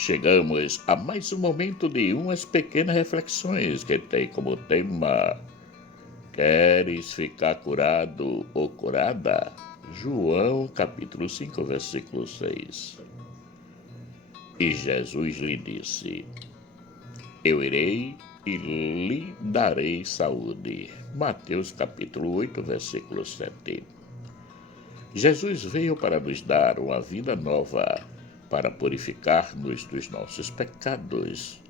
Chegamos a mais um momento de umas pequenas reflexões que tem como tema: queres ficar curado ou curada? João capítulo 5, versículo 6. E Jesus lhe disse: eu irei e lhe darei saúde. Mateus capítulo 8, versículo 7. Jesus veio para nos dar uma vida nova, para purificar-nos dos nossos pecados.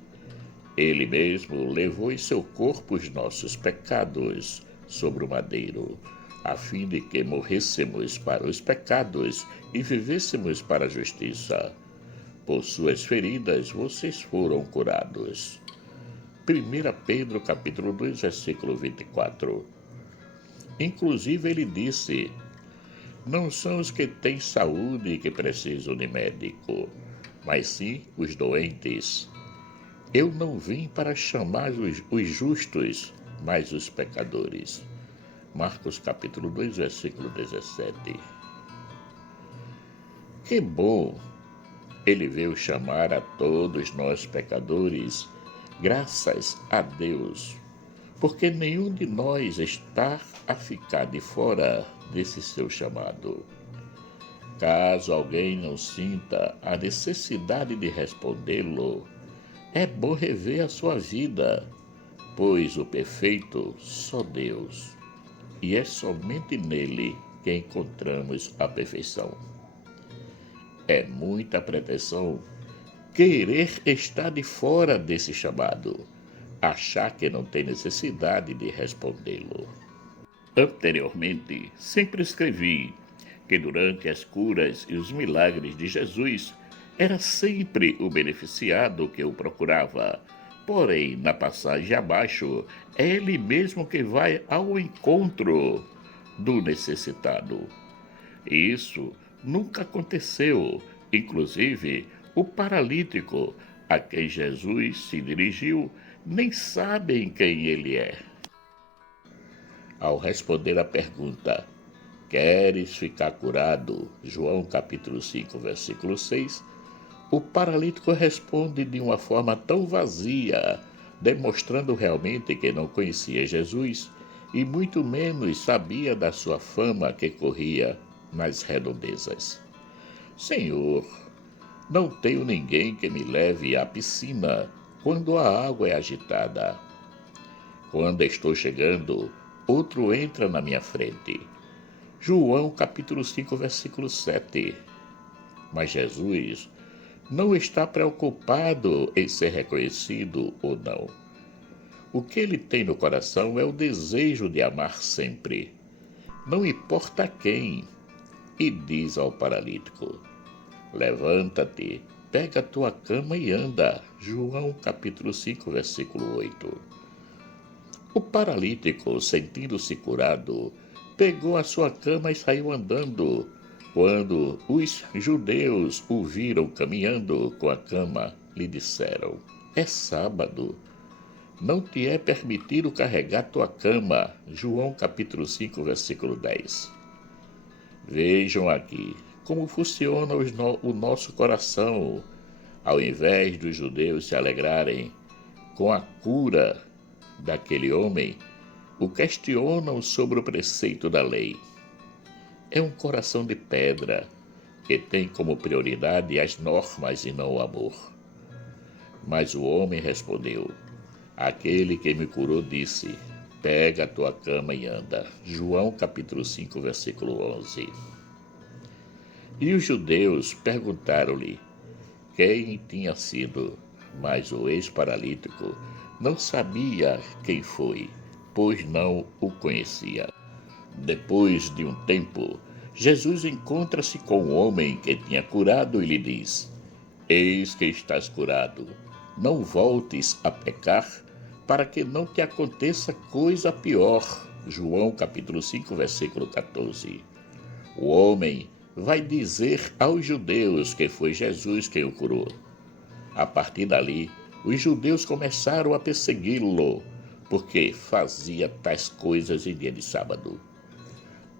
Ele mesmo levou em seu corpo os nossos pecados sobre o madeiro, a fim de que morrêssemos para os pecados e vivêssemos para a justiça. Por suas feridas vocês foram curados. 1 Pedro capítulo 2, versículo 24. Inclusive ele disse: não são os que têm saúde que precisam de médico, mas sim os doentes. Eu não vim para chamar os justos, mas os pecadores. Marcos capítulo 2, versículo 17. Que bom! Ele veio chamar a todos nós pecadores, graças a Deus, porque nenhum de nós está a ficar de fora desse seu chamado. Caso alguém não sinta a necessidade de respondê-lo, é bom rever a sua vida, pois o perfeito só Deus, e é somente nele que encontramos a perfeição. É muita pretensão querer estar de fora desse chamado, achar que não tem necessidade de respondê-lo. Anteriormente, sempre escrevi que durante as curas e os milagres de Jesus, era sempre o beneficiado que o procurava. Porém, na passagem abaixo, é ele mesmo que vai ao encontro do necessitado. Isso nunca aconteceu. Inclusive, o paralítico a quem Jesus se dirigiu nem sabem quem ele é. Ao responder à pergunta: queres ficar curado? João capítulo 5, versículo 6, o paralítico responde de uma forma tão vazia, demonstrando realmente que não conhecia Jesus e muito menos sabia da sua fama que corria nas redondezas. Senhor, não tenho ninguém que me leve à piscina quando a água é agitada. Quando estou chegando, outro entra na minha frente. João capítulo 5, versículo 7. Mas Jesus não está preocupado em ser reconhecido ou não. O que ele tem no coração é o desejo de amar sempre, não importa quem, e diz ao paralítico: levanta-te, pega a tua cama e anda. João capítulo 5, versículo 8. O paralítico, sentindo-se curado, pegou a sua cama e saiu andando. Quando os judeus o viram caminhando com a cama, lhe disseram: é sábado, não te é permitido carregar tua cama. João capítulo 5, versículo 10. Vejam aqui como funciona o nosso coração. Ao invés dos judeus se alegrarem com a cura daquele homem, o questionam sobre o preceito da lei. É um coração de pedra que tem como prioridade as normas e não o amor. Mas o homem respondeu: aquele que me curou disse: pega a tua cama e anda. João capítulo 5, versículo 11. E os judeus perguntaram-lhe quem tinha sido, mas o ex-paralítico não sabia quem foi, pois não o conhecia. Depois de um tempo, Jesus encontra-se com o homem que tinha curado e lhe diz: eis que estás curado, não voltes a pecar, para que não te aconteça coisa pior. João capítulo 5, versículo 14. O homem vai dizer aos judeus que foi Jesus quem o curou. A partir dali, os judeus começaram a persegui-lo, porque fazia tais coisas em dia de sábado.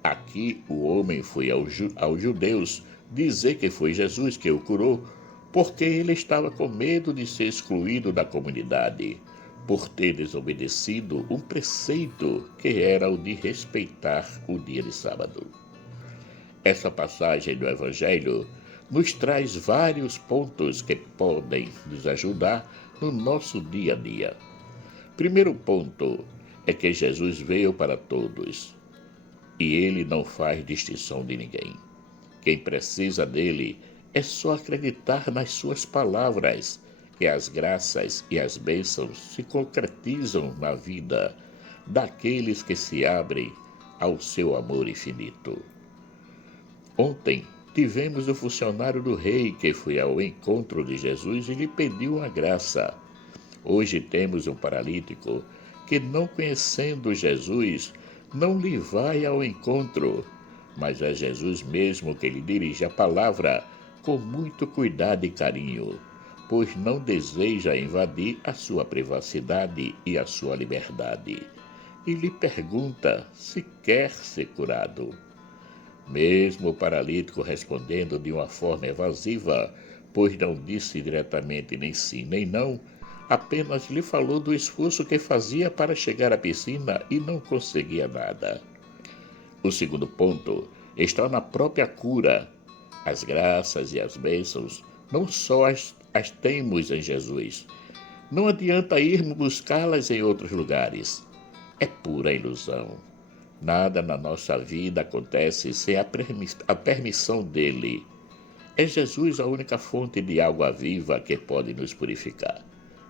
Aqui o homem foi aos judeus dizer que foi Jesus que o curou, porque ele estava com medo de ser excluído da comunidade, por ter desobedecido um preceito que era o de respeitar o dia de sábado. Essa passagem do Evangelho nos traz vários pontos que podem nos ajudar no nosso dia a dia. Primeiro ponto é que Jesus veio para todos e ele não faz distinção de ninguém. Quem precisa dele é só acreditar nas suas palavras, que as graças e as bênçãos se concretizam na vida daqueles que se abrem ao seu amor infinito. Ontem tivemos o funcionário do rei que foi ao encontro de Jesus e lhe pediu uma graça. Hoje temos um paralítico que, não conhecendo Jesus, não lhe vai ao encontro, mas é Jesus mesmo que lhe dirige a palavra com muito cuidado e carinho, pois não deseja invadir a sua privacidade e a sua liberdade, e lhe pergunta se quer ser curado. Mesmo o paralítico respondendo de uma forma evasiva, pois não disse diretamente nem sim nem não, apenas lhe falou do esforço que fazia para chegar à piscina e não conseguia nada. O segundo ponto está na própria cura. As graças e as bênçãos não só as temos em Jesus. Não adianta irmos buscá-las em outros lugares. É pura ilusão. Nada na nossa vida acontece sem a permissão dele. É Jesus a única fonte de água viva que pode nos purificar.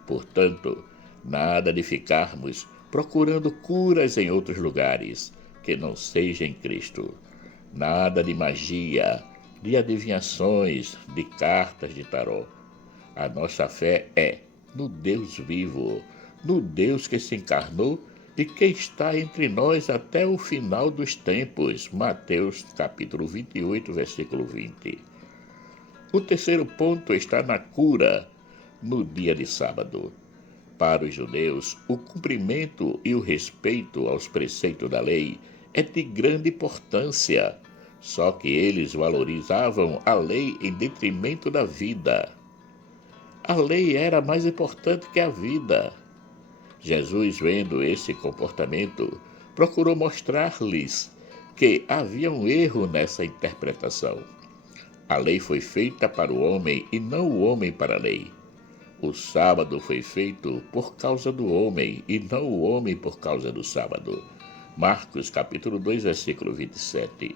Portanto, nada de ficarmos procurando curas em outros lugares que não seja em Cristo. Nada de magia, de adivinhações, de cartas de tarô. A nossa fé é no Deus vivo, no Deus que se encarnou e que está entre nós até o final dos tempos. Mateus capítulo 28, versículo 20. O terceiro ponto está na cura no dia de sábado. Para os judeus, o cumprimento e o respeito aos preceitos da lei é de grande importância, só que eles valorizavam a lei em detrimento da vida. A lei era mais importante que a vida. Jesus, vendo esse comportamento, procurou mostrar-lhes que havia um erro nessa interpretação. A lei foi feita para o homem e não o homem para a lei. O sábado foi feito por causa do homem e não o homem por causa do sábado. Marcos capítulo 2, versículo 27.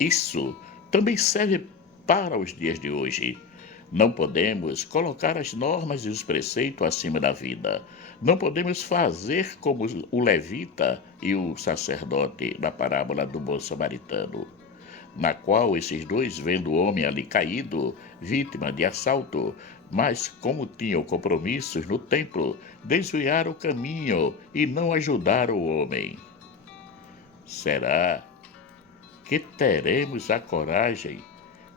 Isso também serve para os dias de hoje. Não podemos colocar as normas e os preceitos acima da vida. Não podemos fazer como o levita e o sacerdote na parábola do bom samaritano, na qual esses dois, vendo o homem ali caído, vítima de assalto, mas como tinham compromissos no templo, desviaram o caminho e não ajudaram o homem. Será que teremos a coragem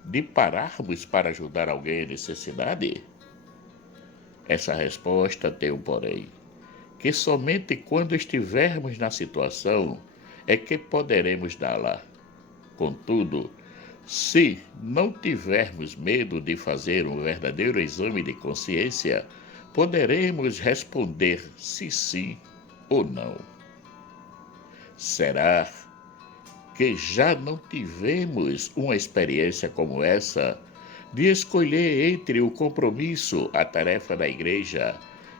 de pararmos para ajudar alguém em necessidade? Essa resposta tem um porém, que somente quando estivermos na situação é que poderemos dá-la. Contudo, se não tivermos medo de fazer um verdadeiro exame de consciência, poderemos responder se sim ou não. Será que já não tivemos uma experiência como essa de escolher entre o compromisso, a tarefa da igreja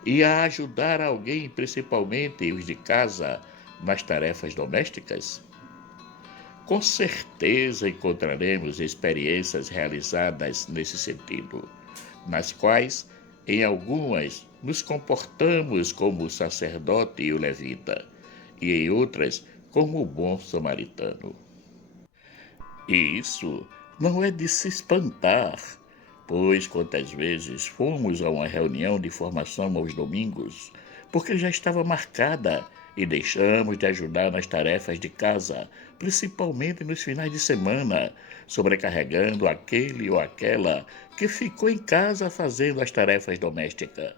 e a ajudar alguém, principalmente os de casa, nas tarefas domésticas? Com certeza encontraremos experiências realizadas nesse sentido, nas quais, em algumas, nos comportamos como o sacerdote e o levita, e em outras, como o bom samaritano. E isso não é de se espantar, pois quantas vezes fomos a uma reunião de formação aos domingos, porque já estava marcada, e deixamos de ajudar nas tarefas de casa, principalmente nos finais de semana, sobrecarregando aquele ou aquela que ficou em casa fazendo as tarefas domésticas.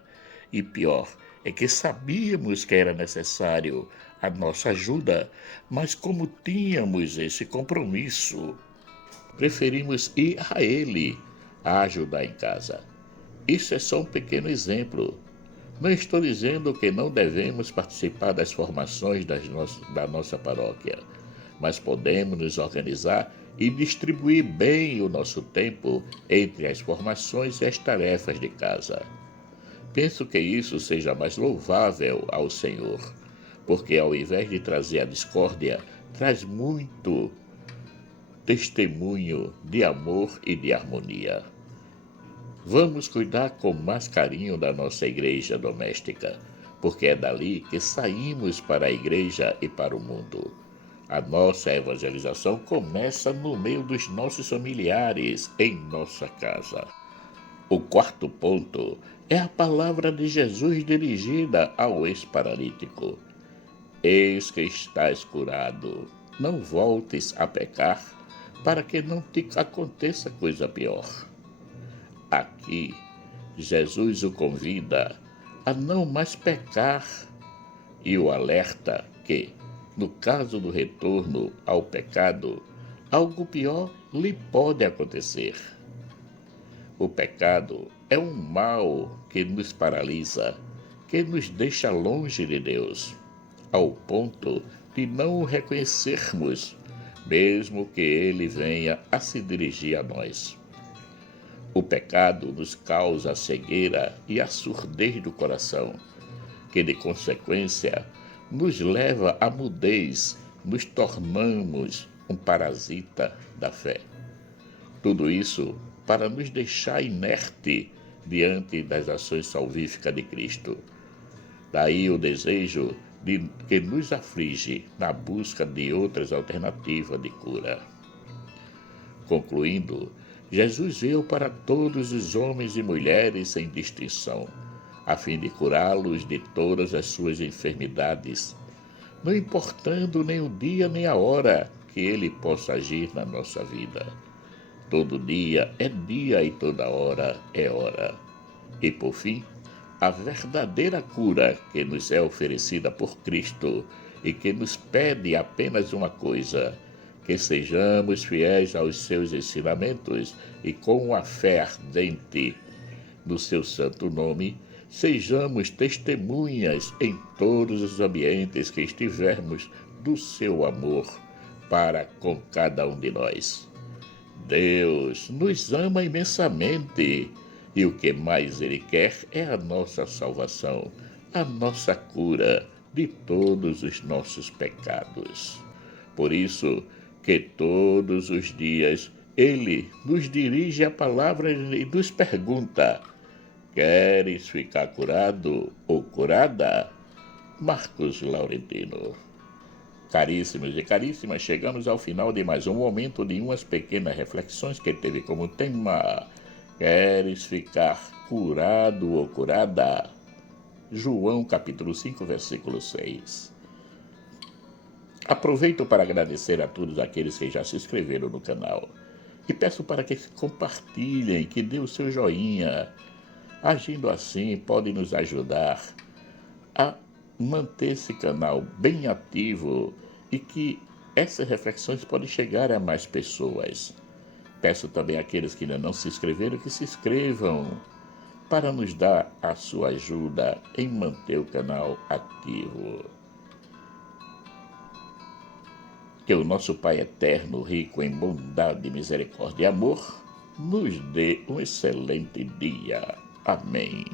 E pior é que sabíamos que era necessário a nossa ajuda, mas como tínhamos esse compromisso, preferimos ir a ele a ajudar em casa. Isso é só um pequeno exemplo. Não estou dizendo que não devemos participar das formações da nossa paróquia, mas podemos nos organizar e distribuir bem o nosso tempo entre as formações e as tarefas de casa. Penso que isso seja mais louvável ao Senhor, porque ao invés de trazer a discórdia, traz muito testemunho de amor e de harmonia. Vamos cuidar com mais carinho da nossa igreja doméstica, porque é dali que saímos para a igreja e para o mundo. A nossa evangelização começa no meio dos nossos familiares, em nossa casa. O quarto ponto é a palavra de Jesus dirigida ao ex-paralítico. Eis que estás curado, não voltes a pecar, para que não te aconteça coisa pior. Aqui, Jesus o convida a não mais pecar e o alerta que, no caso do retorno ao pecado, algo pior lhe pode acontecer. O pecado é um mal que nos paralisa, que nos deixa longe de Deus, ao ponto de não o reconhecermos, mesmo que ele venha a se dirigir a nós. O pecado nos causa a cegueira e a surdez do coração, que de consequência nos leva à mudez, nos tornamos um parasita da fé. Tudo isso para nos deixar inerte diante das ações salvíficas de Cristo. Daí o desejo que nos aflige na busca de outras alternativas de cura. Concluindo, Jesus veio para todos os homens e mulheres sem distinção, a fim de curá-los de todas as suas enfermidades, não importando nem o dia nem a hora que ele possa agir na nossa vida. Todo dia é dia e toda hora é hora. E por fim, a verdadeira cura que nos é oferecida por Cristo e que nos pede apenas uma coisa: que sejamos fiéis aos seus ensinamentos e com a fé ardente no seu santo nome, sejamos testemunhas em todos os ambientes que estivermos do seu amor para com cada um de nós. Deus nos ama imensamente e o que mais Ele quer é a nossa salvação, a nossa cura de todos os nossos pecados. Por isso que todos os dias Ele nos dirige a palavra e nos pergunta: queres ficar curado ou curada? Marcos Laurentino. Caríssimos e caríssimas, chegamos ao final de mais um momento de umas pequenas reflexões que teve como tema: queres ficar curado ou curada? João capítulo 5, versículo 6. Aproveito para agradecer a todos aqueles que já se inscreveram no canal e peço para que compartilhem, que dê o seu joinha. Agindo assim, pode nos ajudar a manter esse canal bem ativo e que essas reflexões podem chegar a mais pessoas. Peço também àqueles que ainda não se inscreveram que se inscrevam para nos dar a sua ajuda em manter o canal ativo. Que o nosso Pai eterno, rico em bondade, misericórdia e amor, nos dê um excelente dia. Amém.